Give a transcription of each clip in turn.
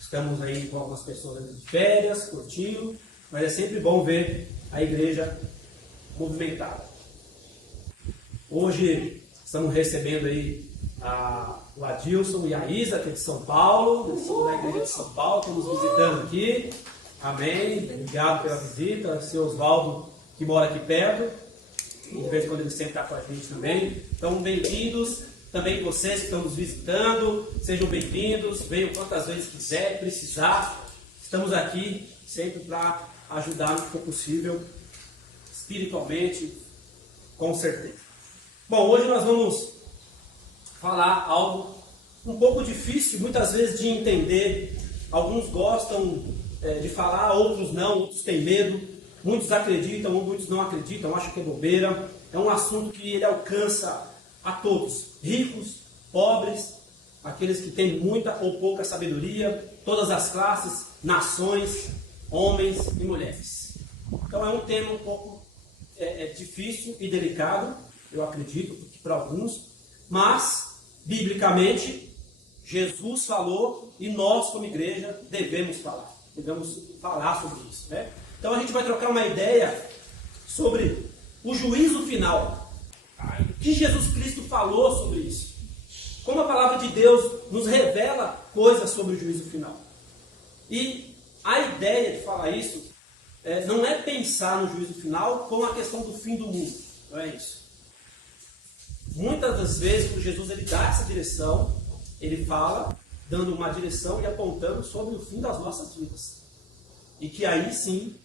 Estamos aí com algumas pessoas de férias, curtindo, mas é sempre bom ver a igreja movimentada. Hoje estamos recebendo aí o Adilson e a Isa, que é de São Paulo. Eles são da igreja de São Paulo, estão nos visitando aqui. Amém. Obrigado pela visita. O seu Oswaldo, que mora aqui perto. De vez em quando ele sempre está com a gente também. Então, bem-vindos. Também vocês que estão nos visitando, sejam bem-vindos. Venham quantas vezes quiser, precisar. Estamos aqui sempre para ajudar no que for possível, espiritualmente, com certeza. Bom, hoje nós vamos falar algo um pouco difícil, muitas vezes, de entender. Alguns gostam de falar, outros não, outros têm medo. Muitos acreditam, muitos não acreditam, acham que é bobeira. É um assunto que ele alcança a todos, ricos, pobres, aqueles que têm muita ou pouca sabedoria, todas as classes, nações, homens e mulheres. Então é um tema um pouco difícil e delicado, eu acredito, porque para alguns, mas, biblicamente, Jesus falou e nós, como igreja, devemos falar sobre isso, né? Então a gente vai trocar uma ideia sobre o juízo final. O que Jesus Cristo falou sobre isso? Como a palavra de Deus nos revela coisas sobre o juízo final. E a ideia de falar isso não é pensar no juízo final como a questão do fim do mundo. Não é isso. Muitas das vezes, quando Jesus ele dá essa direção, ele fala, dando uma direção e apontando sobre o fim das nossas vidas. E que aí sim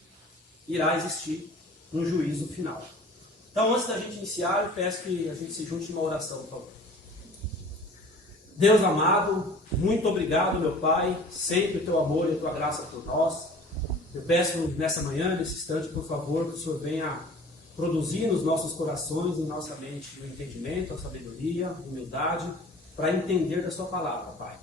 irá existir um juízo final. Então, antes da gente iniciar, eu peço que a gente se junte numa oração, por favor. Deus amado, muito obrigado, meu Pai, sempre o teu amor e a tua graça por nós. Eu peço nessa manhã, nesse instante, por favor, que o Senhor venha produzir nos nossos corações e em nossa mente o entendimento, a sabedoria, a humildade, para entender da sua palavra, Pai.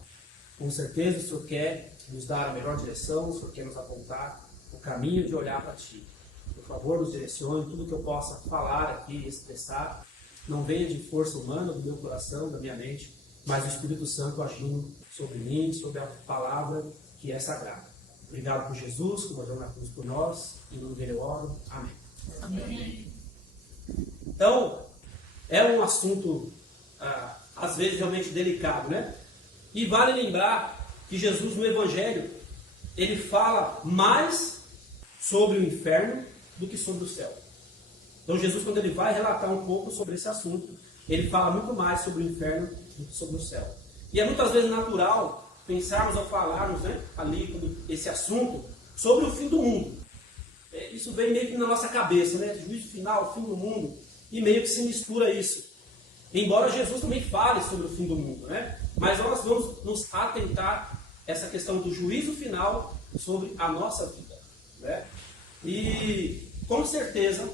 Com certeza o Senhor quer nos dar a melhor direção, o Senhor quer nos apontar o caminho de olhar para Ti. Por favor, nos direcione, tudo que eu possa falar aqui, expressar, não venha de força humana, do meu coração, da minha mente, mas o Espírito Santo agindo sobre mim, sobre a palavra que é sagrada. Obrigado por Jesus, que morreu na cruz por nós, em nome dele eu oro. Amém. Amém. Então, é um assunto, às vezes, realmente delicado, né? E vale lembrar que Jesus, no Evangelho, ele fala mais sobre o inferno do que sobre o céu. Então Jesus, quando ele vai relatar um pouco sobre esse assunto, ele fala muito mais sobre o inferno do que sobre o céu. E é muitas vezes natural pensarmos ou falarmos, ali esse assunto sobre o fim do mundo. Isso vem meio que na nossa cabeça, né? Juízo final, fim do mundo, e meio que se mistura isso. Embora Jesus também fale sobre o fim do mundo, né? Mas nós vamos nos atentar a essa questão do juízo final sobre a nossa vida, né? E, com certeza,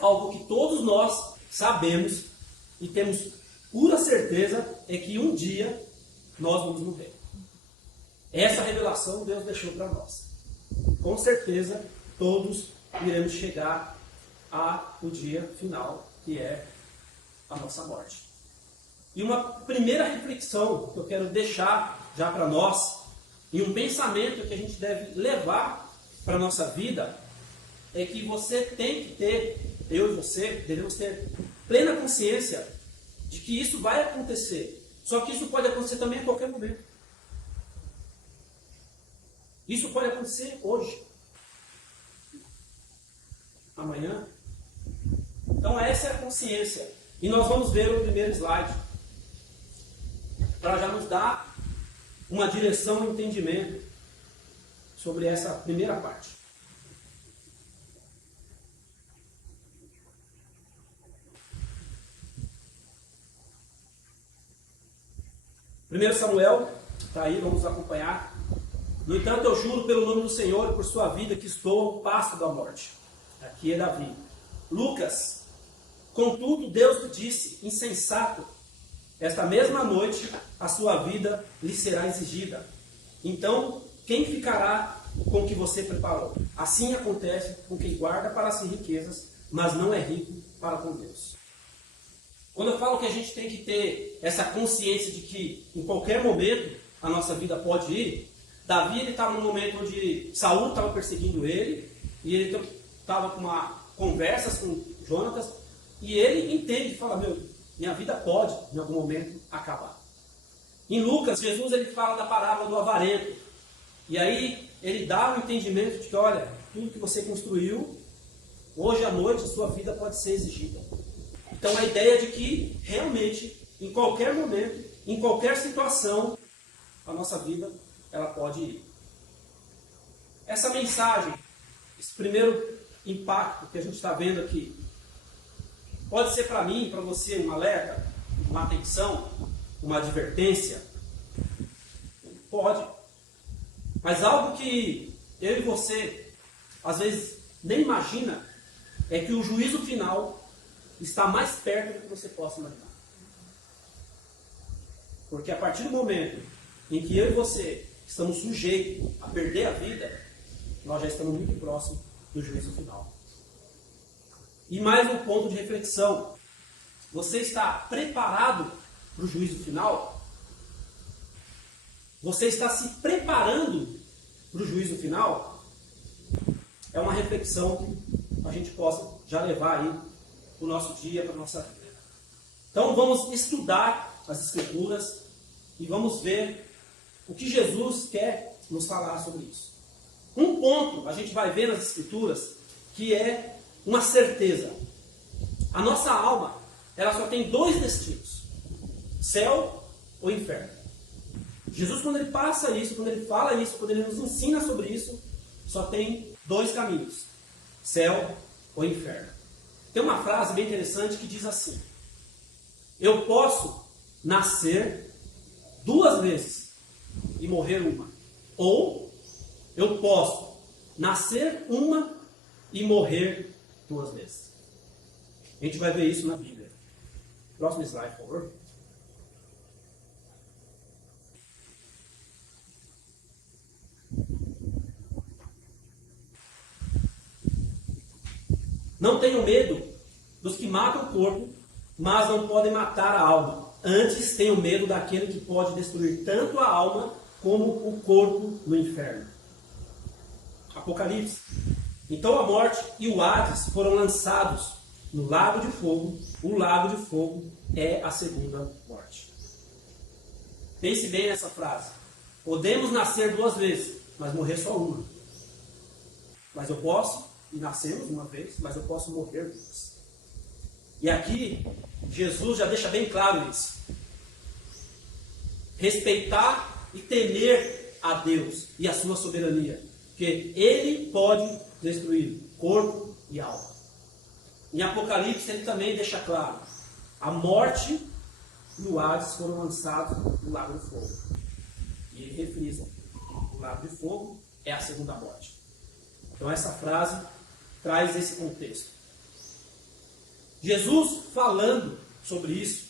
algo que todos nós sabemos e temos pura certeza é que um dia nós vamos morrer. Essa revelação Deus deixou para nós. Com certeza, todos iremos chegar ao dia final, que é a nossa morte. E uma primeira reflexão que eu quero deixar já para nós, e um pensamento que a gente deve levar para a nossa vida, é que você tem que ter, eu e você, devemos ter plena consciência de que isso vai acontecer. Só que isso pode acontecer também a qualquer momento. Isso pode acontecer hoje. Amanhã. Então essa é a consciência. E nós vamos ver o primeiro slide, para já nos dar uma direção e um entendimento sobre essa primeira parte. Primeiro Samuel, está aí, vamos acompanhar. No entanto, eu juro pelo nome do Senhor e por sua vida que estou ao passo da morte. Aqui é Davi. Lucas, contudo, Deus lhe disse, insensato, esta mesma noite a sua vida lhe será exigida. Então, quem ficará com o que você preparou? Assim acontece com quem guarda para si riquezas, mas não é rico para com Deus. Quando eu falo que a gente tem que ter essa consciência de que em qualquer momento a nossa vida pode ir. Davi estava num momento onde Saul estava perseguindo ele, e ele estava com conversas com Jonatas, e ele entende, fala, minha vida pode, em algum momento, acabar. Em Lucas, Jesus ele fala da parábola do avarento, e aí ele dá o entendimento de que, olha, tudo que você construiu, hoje à noite, sua vida pode ser exigida. Então a ideia de que, realmente, em qualquer momento, em qualquer situação, a nossa vida ela pode ir. Essa mensagem, esse primeiro impacto que a gente está vendo aqui, pode ser para mim, para você, um alerta, uma atenção, uma advertência? Pode. Mas algo que eu e você, às vezes, nem imagina, é que o juízo final está mais perto do que você possa imaginar. Porque a partir do momento em que eu e você estamos sujeitos a perder a vida, nós já estamos muito próximos do juízo final. E mais um ponto de reflexão. Você está preparado para o juízo final? Você está se preparando para o juízo final? É uma reflexão que a gente possa já levar aí para o nosso dia, para a nossa vida. Então vamos estudar as Escrituras e vamos ver o que Jesus quer nos falar sobre isso. Um ponto a gente vai ver nas Escrituras que é uma certeza. A nossa alma, ela só tem dois destinos: céu ou inferno. Jesus, quando ele passa isso, quando ele fala isso, quando ele nos ensina sobre isso, só tem dois caminhos: céu ou inferno. Tem uma frase bem interessante que diz assim: eu posso nascer 2 vezes e morrer uma, ou eu posso nascer uma e morrer 2 vezes. A gente vai ver isso na Bíblia. Próximo slide, por favor. Não tenham medo dos que matam o corpo, mas não podem matar a alma. Antes tenham medo daquele que pode destruir tanto a alma como o corpo no inferno. Apocalipse. Então a morte e o Hades foram lançados no lago de fogo. O lago de fogo é a segunda morte. Pense bem nessa frase. Podemos nascer 2 vezes, mas morrer só uma. Mas eu posso, e nascemos uma vez, mas eu posso morrer 2. E aqui, Jesus já deixa bem claro isso. Respeitar e temer a Deus e a sua soberania. Porque Ele pode destruir corpo e alma. Em Apocalipse ele também deixa claro: a morte e o Hades foram lançados no lago de fogo. E ele refrisa: o lago de fogo é a segunda morte. Então essa frase traz esse contexto. Jesus falando sobre isso,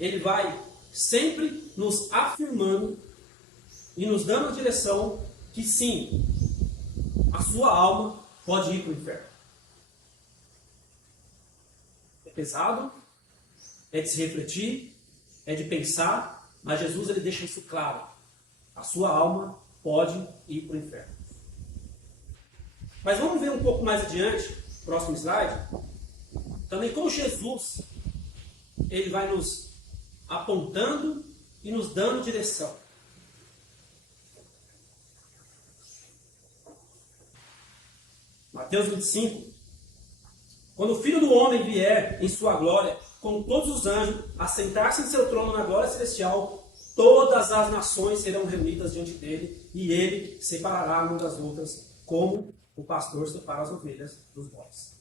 ele vai sempre nos afirmando e nos dando a direção que sim, a sua alma pode ir para o inferno. É pesado, é de se refletir, é de pensar, mas Jesus ele deixa isso claro. A sua alma pode ir para o inferno. Mas vamos ver um pouco mais adiante, próximo slide, também como Jesus ele vai nos apontando e nos dando direção. Mateus 25. Quando o Filho do Homem vier em sua glória, com todos os anjos, assentar-se em seu trono na glória celestial, todas as nações serão reunidas diante dele, e ele separará uma das outras, como o pastor separa as ovelhas dos bodes.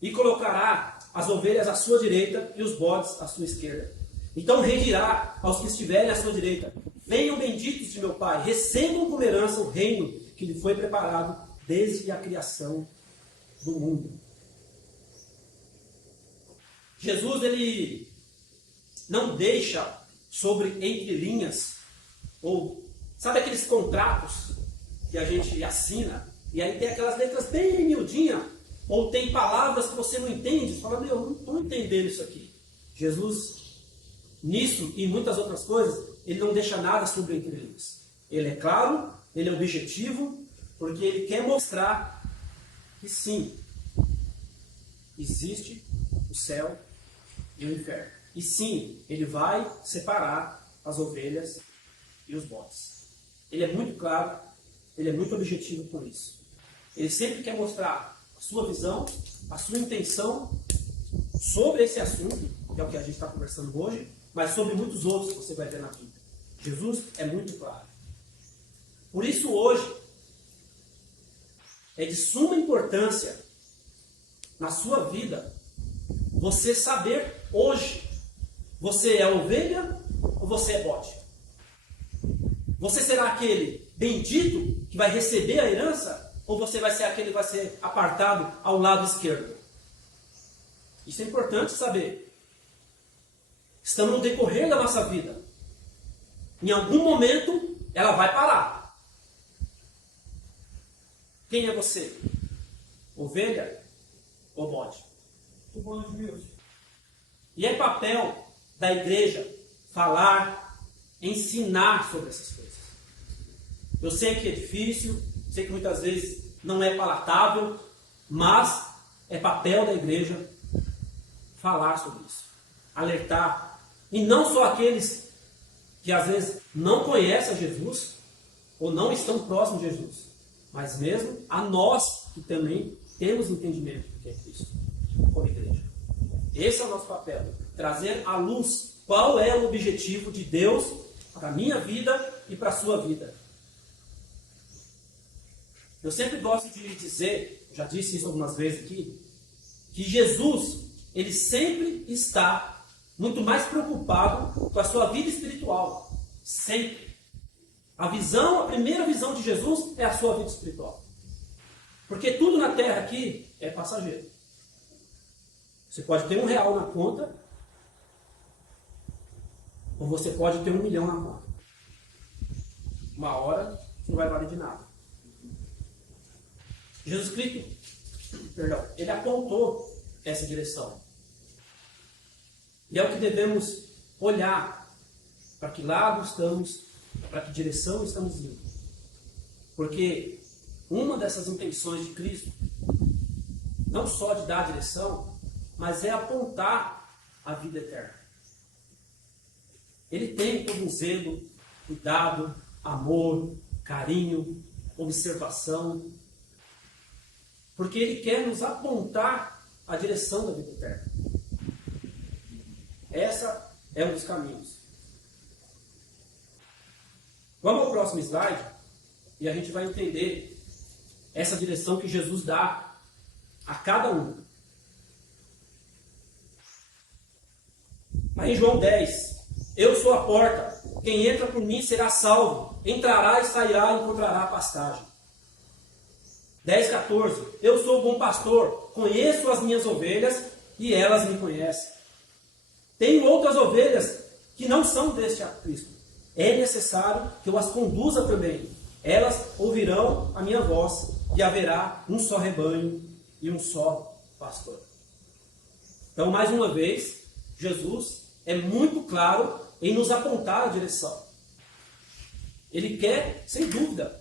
E colocará as ovelhas à sua direita e os bodes à sua esquerda. Então rei dirá aos que estiverem à sua direita: venham benditos de meu Pai, recebam como herança o reino que lhe foi preparado desde a criação do mundo. Jesus ele não deixa sobre entrelinhas, ou sabe aqueles contratos que a gente assina e aí tem aquelas letras bem miudinhas, ou tem palavras que você não entende, você fala: meu, não estou entendendo isso aqui. Jesus, nisso e muitas outras coisas, ele não deixa nada sobre entre eles. Ele é claro, ele é objetivo, porque ele quer mostrar que sim, existe o céu e o inferno. E sim, ele vai separar as ovelhas e os bodes. Ele é muito claro, ele é muito objetivo com isso. Ele sempre quer mostrar a sua visão, a sua intenção sobre esse assunto, que é o que a gente está conversando hoje, mas sobre muitos outros que você vai ver na Bíblia. Jesus é muito claro. Por isso hoje é de suma importância na sua vida você saber hoje, você é ovelha ou você é bode? Você será aquele bendito que vai receber a herança ou você vai ser aquele que vai ser apartado ao lado esquerdo? Isso é importante saber. Estamos no decorrer da nossa vida. Em algum momento ela vai parar. Quem é você? Ovelha ou bode? O bom de Deus. E é papel da igreja falar, ensinar sobre essas coisas. Eu sei que é difícil, sei que muitas vezes não é palatável, mas é papel da igreja falar sobre isso, alertar. E não só aqueles que às vezes não conhecem Jesus ou não estão próximos de Jesus, mas mesmo a nós que também temos entendimento do que é Cristo, como igreja. Esse é o nosso papel, trazer à luz qual é o objetivo de Deus para a minha vida e para a sua vida. Eu sempre gosto de dizer, já disse isso algumas vezes aqui, que Jesus, ele sempre está muito mais preocupado com a sua vida espiritual. Sempre. A primeira visão de Jesus é a sua vida espiritual. Porque tudo na terra aqui é passageiro. Você pode ter R$1 na conta, ou você pode ter 1 milhão na conta. Uma hora não vai valer de nada. Jesus Cristo, ele apontou essa direção. E é o que devemos olhar, para que lado estamos, para que direção estamos indo. Porque uma dessas intenções de Cristo, não só de dar a direção, mas é apontar a vida eterna. Ele tem todo um zelo, cuidado, amor, carinho, observação, porque ele quer nos apontar a direção da vida eterna. Essa é um dos caminhos. Vamos ao próximo slide e a gente vai entender essa direção que Jesus dá a cada um. Aí em João 10, eu sou a porta, quem entra por mim será salvo, entrará e sairá e encontrará pastagem. 10:14, eu sou o bom pastor, conheço as minhas ovelhas e elas me conhecem. Tenho outras ovelhas que não são deste aprisco. É necessário que eu as conduza também. Elas ouvirão a minha voz e haverá um só rebanho e um só pastor. Então, mais uma vez, Jesus é muito claro em nos apontar a direção. Ele quer, sem dúvida,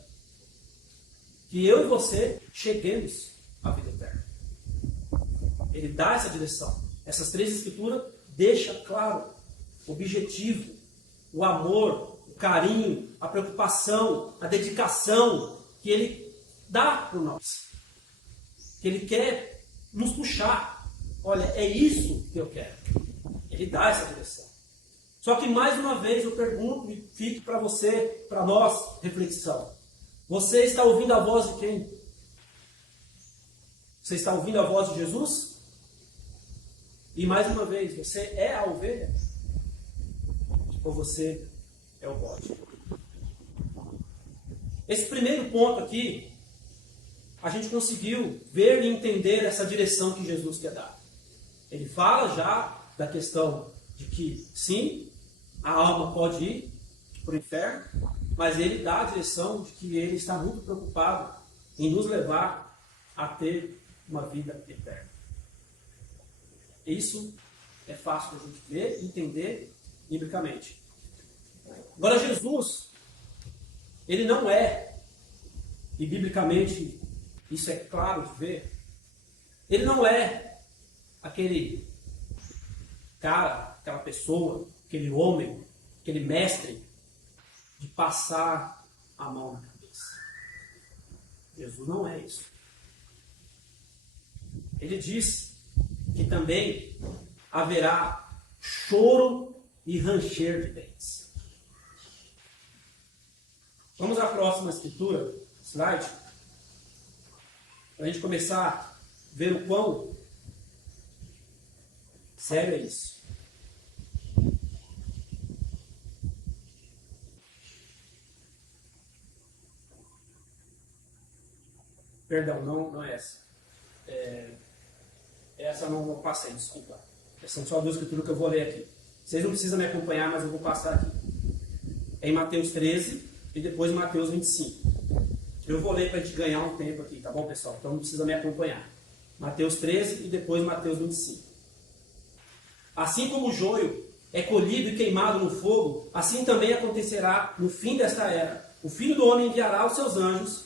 que eu e você cheguemos à vida eterna. Ele dá essa direção. Essas 3 escrituras deixam claro o objetivo, o amor, o carinho, a preocupação, a dedicação que ele dá para nós. Que ele quer nos puxar. Olha, é isso que eu quero. Ele dá essa direção. Só que mais uma vez eu pergunto e fico para você, para nós, reflexão. Você está ouvindo a voz de quem? Você está ouvindo a voz de Jesus? E mais uma vez, você é a ovelha? Ou você é o bode? Esse primeiro ponto aqui, a gente conseguiu ver e entender essa direção que Jesus quer dar. Ele fala já da questão de que, sim, a alma pode ir para o inferno, mas ele dá a direção de que ele está muito preocupado em nos levar a ter uma vida eterna. Isso é fácil de a gente ver e entender biblicamente. Agora Jesus, ele não é, e biblicamente isso é claro de ver, ele não é aquele cara, aquela pessoa, aquele homem, aquele mestre de passar a mão na cabeça. Jesus não é isso. Ele diz que também haverá choro e ranger de dentes. Vamos à próxima escritura, slide, para a gente começar a ver o quão sério é isso. Perdão, não é essa. Essa eu não passei, desculpa. Essas são só duas escrituras que eu vou ler aqui. Vocês não precisam me acompanhar, mas eu vou passar aqui. É em Mateus 13 e depois Mateus 25. Eu vou ler para a gente ganhar um tempo aqui, tá bom, pessoal? Então não precisa me acompanhar. Mateus 13 e depois Mateus 25. Assim como o joio é colhido e queimado no fogo, assim também acontecerá no fim desta era. O Filho do Homem enviará os seus anjos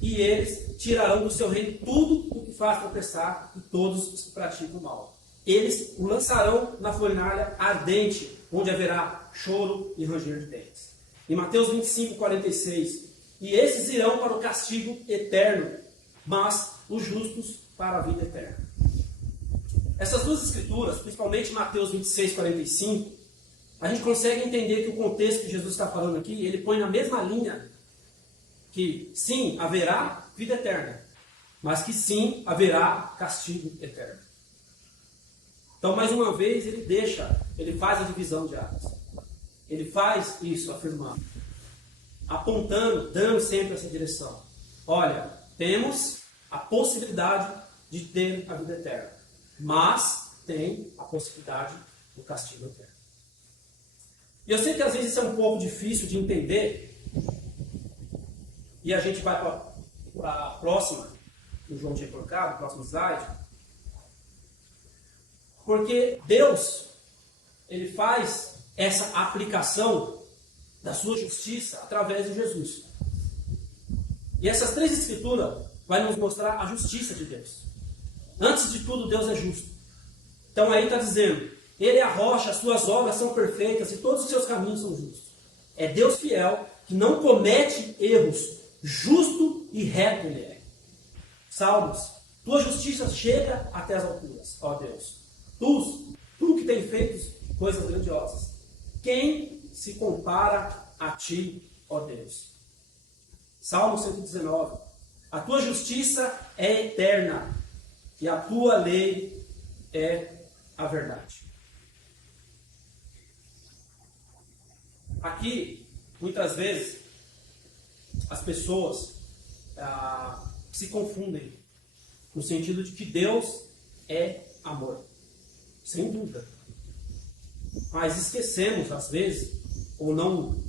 e eles tirarão do seu reino tudo o que faz tropeçar e todos os que praticam o mal. Eles o lançarão na fornalha ardente, onde haverá choro e ranger de dentes. Em Mateus 25, 46, e esses irão para o castigo eterno, mas os justos para a vida eterna. Essas duas escrituras, principalmente Mateus 26, 45, a gente consegue entender que o contexto que Jesus está falando aqui, ele põe na mesma linha que sim, haverá vida eterna, mas que sim, haverá castigo eterno. Então, mais uma vez, ele faz a divisão de águas. Ele faz isso afirmando, apontando, dando sempre essa direção. Olha, temos a possibilidade de ter a vida eterna, mas tem a possibilidade do castigo eterno. E eu sei que às vezes isso é um pouco difícil de entender, e a gente vai para a próxima, o João tinha colocado, o próximo slide, porque Deus, ele faz essa aplicação da sua justiça através de Jesus. E essas três escrituras vai nos mostrar a justiça de Deus. Antes de tudo, Deus é justo. Então aí está dizendo, ele é a rocha, as suas obras são perfeitas e todos os seus caminhos são justos. É Deus fiel, que não comete erros, justo e reto ele é. Salmos, tua justiça chega até as alturas, ó Deus. Tu que tem feito coisas grandiosas. Quem se compara a ti, ó Deus? Salmo 119. A tua justiça é eterna e a tua lei é a verdade. Aqui, muitas vezes, as pessoas se confundem no sentido de que Deus é amor. Sem dúvida. Mas esquecemos, às vezes, ou não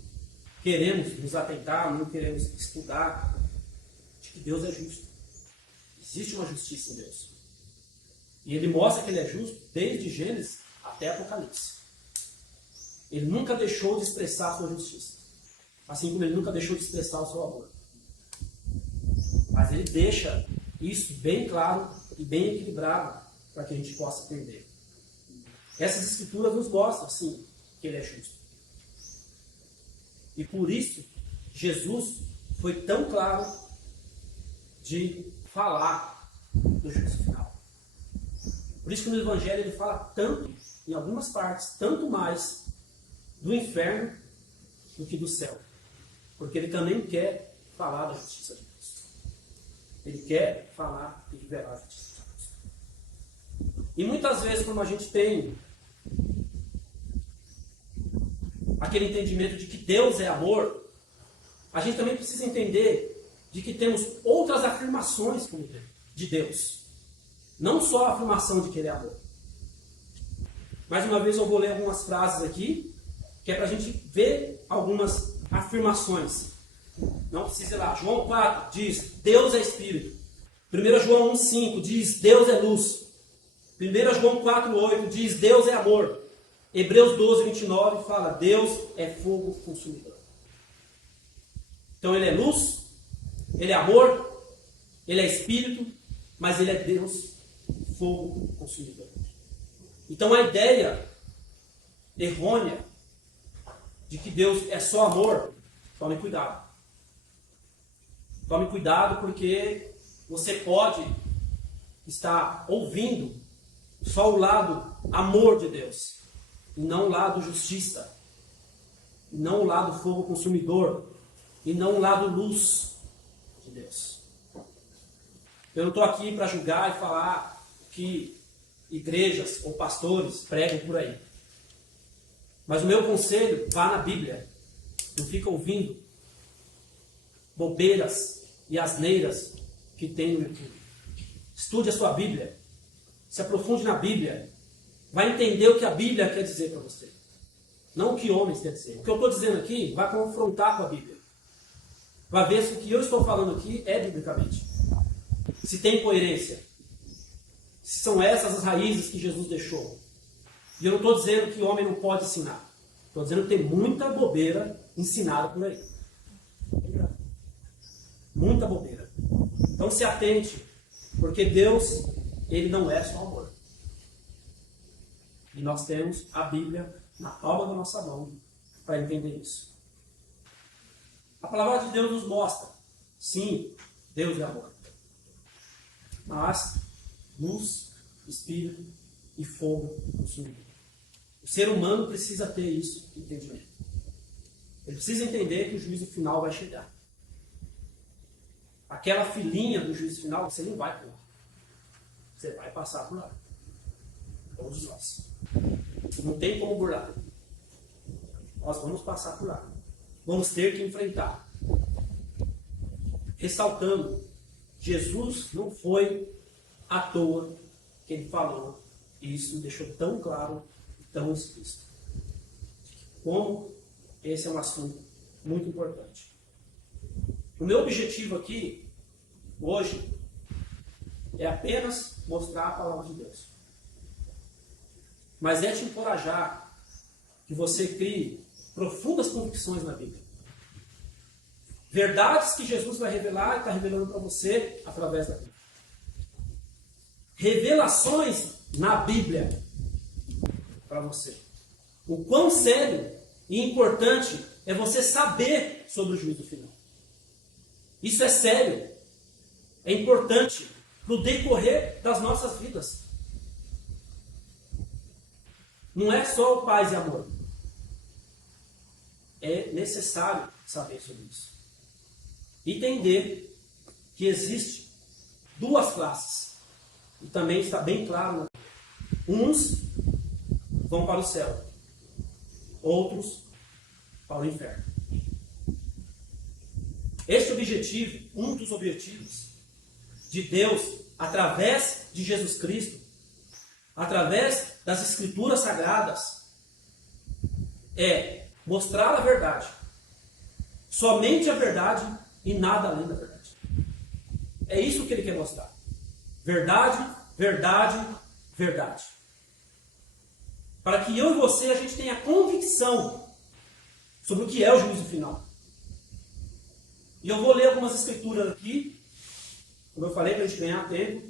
queremos nos atentar, não queremos estudar, de que Deus é justo. Existe uma justiça em Deus. E ele mostra que ele é justo desde Gênesis até Apocalipse. Ele nunca deixou de expressar a sua justiça. Assim como ele nunca deixou de expressar o seu amor. Mas ele deixa isso bem claro e bem equilibrado para que a gente possa entender. Essas escrituras nos mostram, sim, que ele é justo. E por isso, Jesus foi tão claro de falar do juízo final. Por isso que no Evangelho ele fala tanto, em algumas partes, tanto mais do inferno do que do céu. Porque ele também quer falar da justiça de Deus. Ele quer falar e revelar a justiça de Deus. E muitas vezes, quando a gente tem aquele entendimento de que Deus é amor, a gente também precisa entender de que temos outras afirmações de Deus. Não só a afirmação de que Ele é amor. Mais uma vez eu vou ler algumas frases aqui, que é para a gente ver algumas afirmações. Não precisa ir lá. João 4 diz, Deus é Espírito. 1 João 1,5 diz, Deus é luz. 1 João 4,8 diz, Deus é amor. Hebreus 12, 29 fala, Deus é fogo consumidor. Então ele é luz, ele é amor, ele é espírito, mas ele é Deus, fogo consumidor. Então a ideia errônea de que Deus é só amor, tome cuidado. Tome cuidado porque você pode estar ouvindo só o lado amor de Deus, e não o lado justiça, e não o lado fogo consumidor, e não o lado luz de Deus. Eu não estou aqui para julgar e falar que igrejas ou pastores pregam por aí. Mas o meu conselho, vá na Bíblia. Não fica ouvindo bobeiras e asneiras que tem no YouTube. Estude a sua Bíblia. Se aprofunde na Bíblia. Vai entender o que a Bíblia quer dizer para você. Não o que homens quer dizer. O que eu estou dizendo aqui vai confrontar com a Bíblia. Vai ver se o que eu estou falando aqui é biblicamente. Se tem coerência. Se são essas as raízes que Jesus deixou. E eu não estou dizendo que o homem não pode ensinar. Estou dizendo que tem muita bobeira ensinada por aí. Muita bobeira. Então se atente, porque Deus, Ele não é só amor. E nós temos a Bíblia na palma da nossa mão para entender isso. A palavra de Deus nos mostra, sim, Deus é amor. Mas luz, espírito e fogo consumidor. O ser humano precisa ter isso, entendimento. Ele precisa entender que o juízo final vai chegar. Aquela filhinha do juízo final, você não vai pular. Você vai passar por lá. Todos nós. Não tem como burlar. Nós vamos passar por lá. Vamos ter que enfrentar. Ressaltando, Jesus não foi à toa que ele falou. E isso deixou tão claro e tão explícito. Como esse é um assunto muito importante. O meu objetivo aqui, hoje, é apenas mostrar a palavra de Deus. Mas é te encorajar que você crie profundas convicções na Bíblia. Verdades que Jesus vai revelar e está revelando para você através da Bíblia. Revelações na Bíblia para você. O quão sério e importante é você saber sobre o juízo final. Isso é sério. É importante para o decorrer das nossas vidas. Não é só o paz e amor. É necessário saber sobre isso. Entender que existe duas classes. E também está bem claro. Uns vão para o céu. Outros para o inferno. Este objetivo, um dos objetivos de Deus, através de Jesus Cristo, através das Escrituras Sagradas, é mostrar a verdade. Somente a verdade e nada além da verdade. É isso que ele quer mostrar. Verdade, verdade, verdade. Para que eu e você, a gente tenha convicção sobre o que é o juízo final. E eu vou ler algumas escrituras aqui, como eu falei, para a gente ganhar tempo,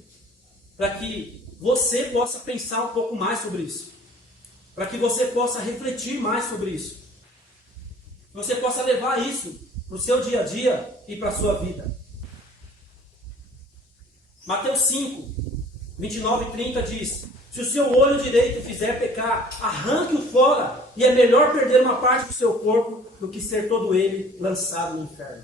para que você possa pensar um pouco mais sobre isso. Para que você possa refletir mais sobre isso. Que você possa levar isso para o seu dia a dia e para a sua vida. Mateus 5, 29 e 30 diz: se o seu olho direito fizer pecar, arranque-o fora, e é melhor perder uma parte do seu corpo do que ser todo ele lançado no inferno.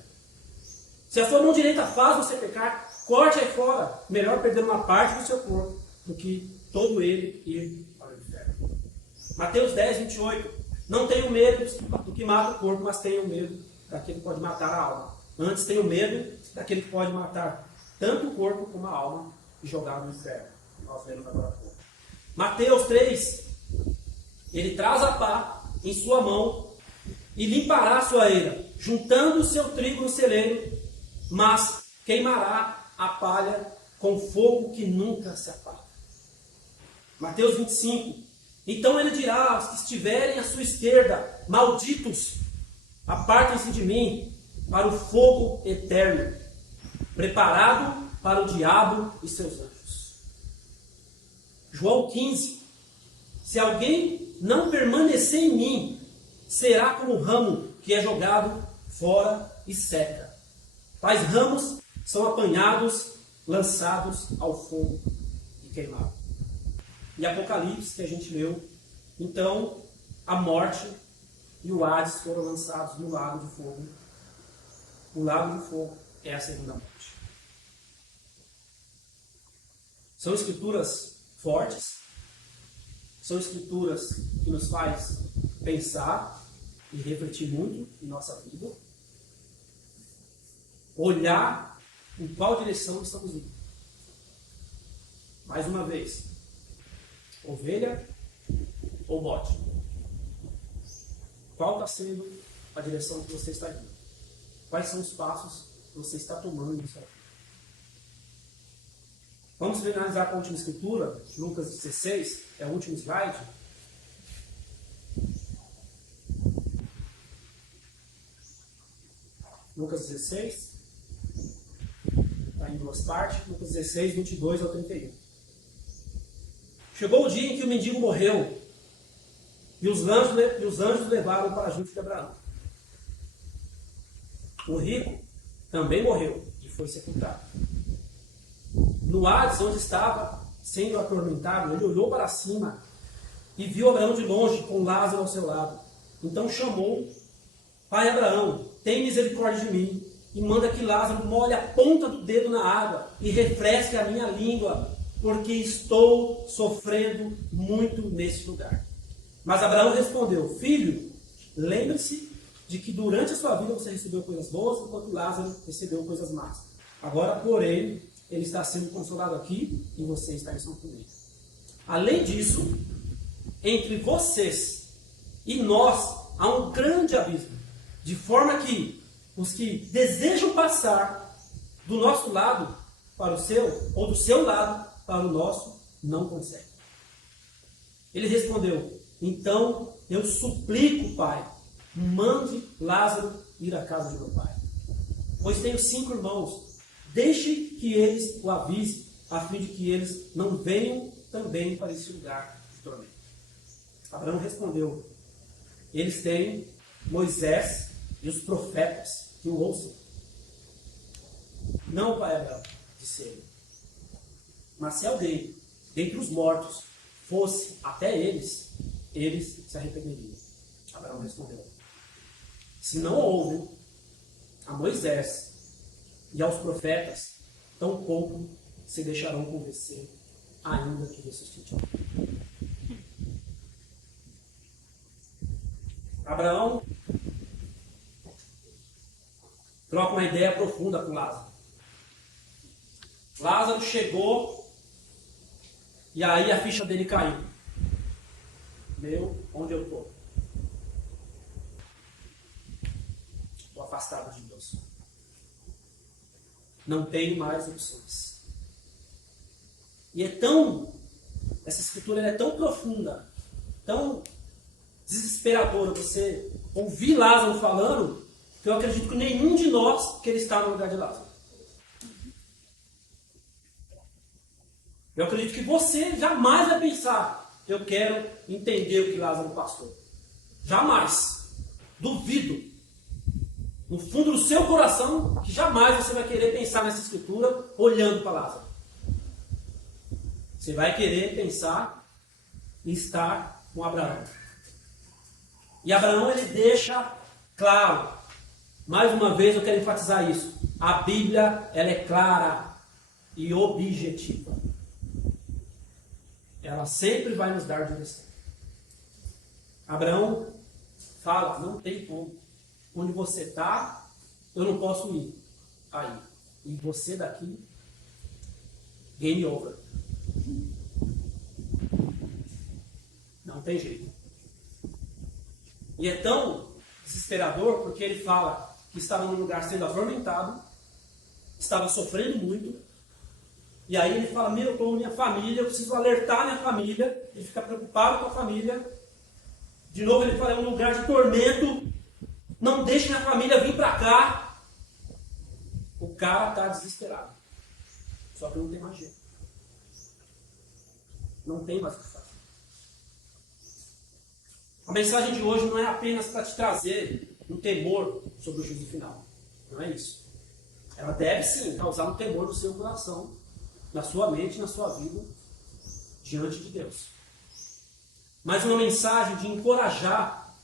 Se a sua mão direita faz você pecar, corte aí fora. Melhor perder uma parte do seu corpo do que todo ele ir para o inferno. Mateus 10, 28. Não tenham medo do que mata o corpo, mas tenham medo daquele que pode matar a alma. Antes tenham medo daquele que pode matar tanto o corpo como a alma e jogar no inferno. Nós lemos agora há pouco. Mateus 3. Ele traz a pá em sua mão e limpará a sua eira, juntando o seu trigo no celeiro, mas queimará a palha com fogo que nunca se apaga. Mateus 25, Então ele dirá aos que estiverem à sua esquerda: malditos, apartem-se de mim para o fogo eterno, preparado para o diabo e seus anjos. João 15. Se alguém não permanecer em mim, será como um ramo que é jogado fora e seca. Tais ramos são apanhados, lançados ao fogo e queimados. E Apocalipse, que a gente leu, então a morte e o Hades foram lançados no lago de fogo. O lago de fogo é a segunda morte. São escrituras fortes, são escrituras que nos faz pensar e refletir muito em nossa vida, olhar em qual direção estamos indo. Mais uma vez, ovelha ou bode? Qual está sendo a direção que você está indo? Quais são os passos que você está tomando nisso aqui? Vamos finalizar com a última escritura, Lucas 16, é o último slide. Lucas 16, está em duas partes, Lucas 16, 22 ao 31. Chegou o dia em que o mendigo morreu, e os anjos levaram para junto de Abraão. O rico também morreu e foi sepultado. No Hades, onde estava sendo atormentado, ele olhou para cima e viu Abraão de longe com Lázaro ao seu lado. Então chamou: Pai Abraão, tem misericórdia de mim e manda que Lázaro molhe a ponta do dedo na água e refresque a minha língua, porque estou sofrendo muito nesse lugar. Mas Abraão respondeu: Filho, lembre-se de que durante a sua vida você recebeu coisas boas, enquanto Lázaro recebeu coisas más. Agora, porém, ele está sendo consolado aqui e você está em sofrimento. Além disso, entre vocês e nós há um grande abismo, de forma que os que desejam passar do nosso lado para o seu, ou do seu lado para o nosso, não conseguem. Ele respondeu: Então eu suplico, Pai, mande Lázaro ir à casa de meu pai, pois tenho 5 irmãos. Deixe que eles o avisem, a fim de que eles não venham também para esse lugar de tormento. Abraão respondeu: Eles têm Moisés e os profetas que o ouçam. Não, pai Abraão, disse ele. Mas se alguém dentre os mortos fosse até eles, eles se arrependeriam. Abraão respondeu: Se não ouvem a Moisés e aos profetas, tampouco se deixarão convencer, ainda que ressuscitem. Abraão troca uma ideia profunda com Lázaro. Lázaro chegou e aí a ficha dele caiu. Onde eu estou? Estou afastado de Deus. Não tenho mais opções. E essa escritura é tão profunda, tão desesperadora, você ouvir Lázaro falando, que eu acredito que nenhum de nós quer estar no lugar de Lázaro. Eu acredito que você jamais vai pensar: eu quero entender o que Lázaro passou. Jamais. Duvido. No fundo do seu coração, que jamais você vai querer pensar nessa escritura olhando para Lázaro. Você vai querer pensar em estar com Abraão. E Abraão, ele deixa claro, mais uma vez eu quero enfatizar isso: a Bíblia, ela é clara e objetiva. Ela sempre vai nos dar direção. Abraão fala: não tem como. Onde você está, eu não posso ir aí. E você daqui, game over. Não tem jeito. E é tão desesperador porque ele fala que estava num lugar sendo atormentado, estava sofrendo muito, E aí ele fala, eu estou com minha família, eu preciso alertar minha família. Ele fica preocupado com a família. De novo ele fala, é um lugar de tormento. Não deixe minha família vir para cá. O cara está desesperado. Só que não tem mais jeito. Não tem mais o que fazer. A mensagem de hoje não é apenas para te trazer um temor sobre o juízo final. Não é isso. Ela deve sim causar um temor no seu coração, na sua mente, na sua vida, diante de Deus. Mas uma mensagem de encorajar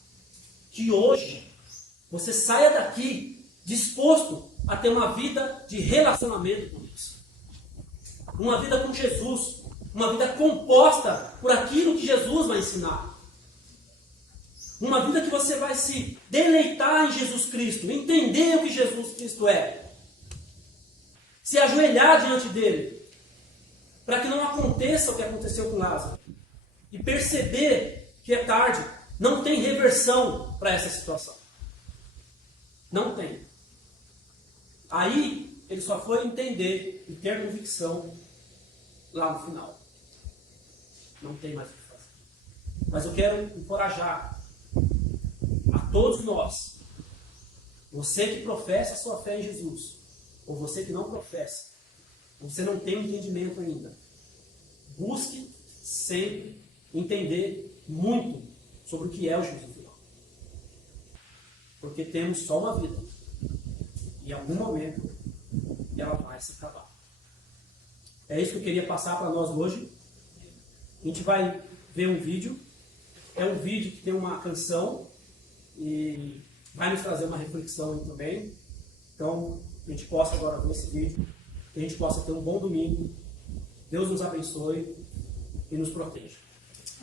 que hoje você saia daqui disposto a ter uma vida de relacionamento com Deus. Uma vida com Jesus. Uma vida composta por aquilo que Jesus vai ensinar. Uma vida que você vai se deleitar em Jesus Cristo, entender o que Jesus Cristo é. Se ajoelhar diante dele, para que não aconteça o que aconteceu com Lázaro. E perceber que é tarde, não tem reversão para essa situação. Não tem. Aí, ele só foi entender e ter convicção lá no final. Não tem mais o que fazer. Mas eu quero encorajar a todos nós, você que professa a sua fé em Jesus, ou você que não professa, ou você não tem um entendimento ainda, busque sempre entender muito sobre o que é o juízo final. Porque temos só uma vida. E em algum momento ela vai se acabar. É isso que eu queria passar para nós hoje. A gente vai ver um vídeo. É um vídeo que tem uma canção e vai nos trazer uma reflexão aí também. Então, a gente possa agora ver esse vídeo, que a gente possa ter um bom domingo. Deus nos abençoe e nos proteja.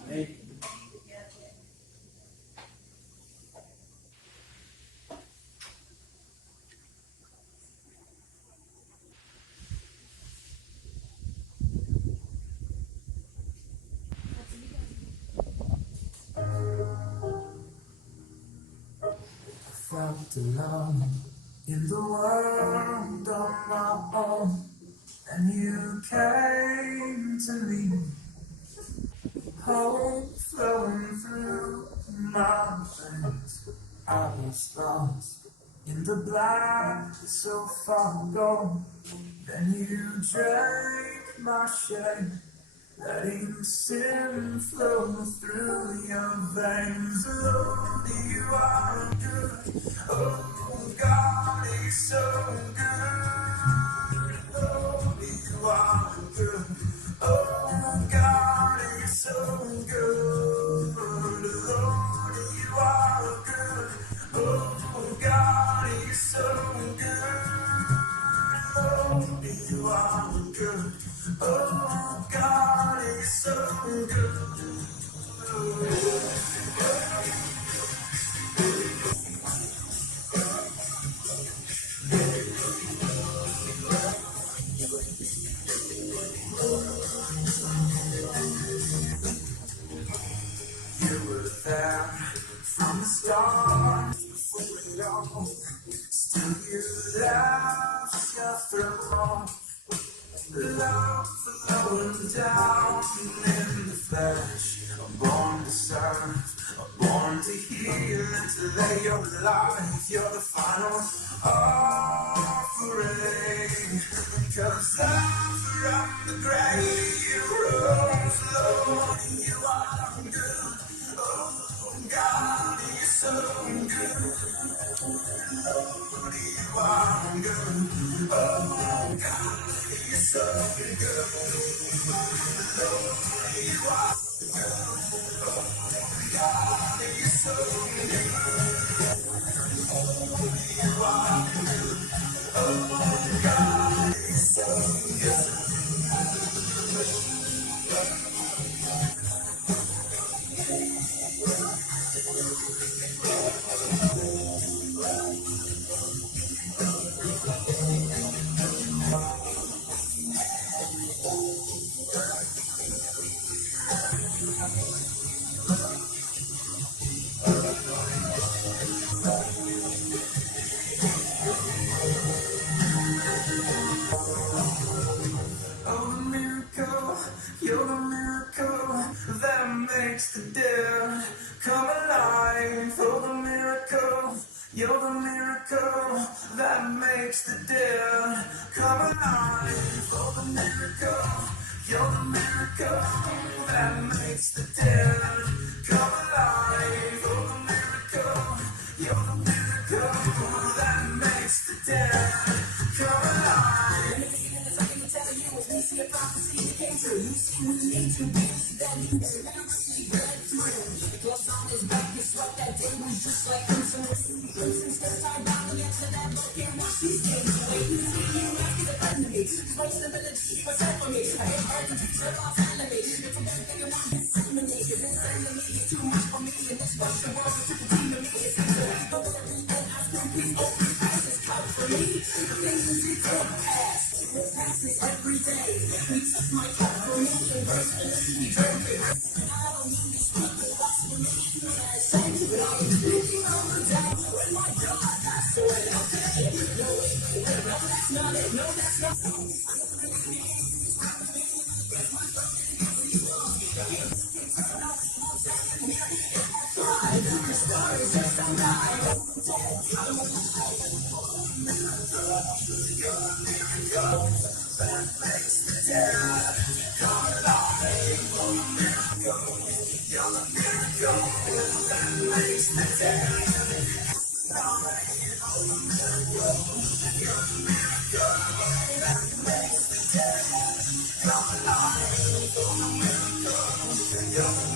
Amém? Felt alone in the world on my own, and you came to me, hope flowing through my veins. I was lost in the black, so far gone, then you drank my shame, letting sin flow through your veins. Lord, you are good. Oh, God is so good. Lord, you are good. Oh, God is so good. Lord, you are good. Oh, God is so good. Lord, you are good. Oh, God is so good. You were there from the start, before it all. Still you left your throne. Love flowing down in the flesh. I'm born to serve, I'm born to heal and to lay your life. You're the final offering. Cause love from the grave you rose, Lord, you are good. Oh, God, you're so good. Lord, you are good. Oh, God. You're so good, Lord, you are good. Oh, God, you're so good. Oh, you are good. Oh, God, you're so good. Oh, makes the dead come alive. Oh, the miracle, you're the miracle that makes the dead come alive. Oh, the miracle, you're the miracle that makes the dead come alive. Yeah.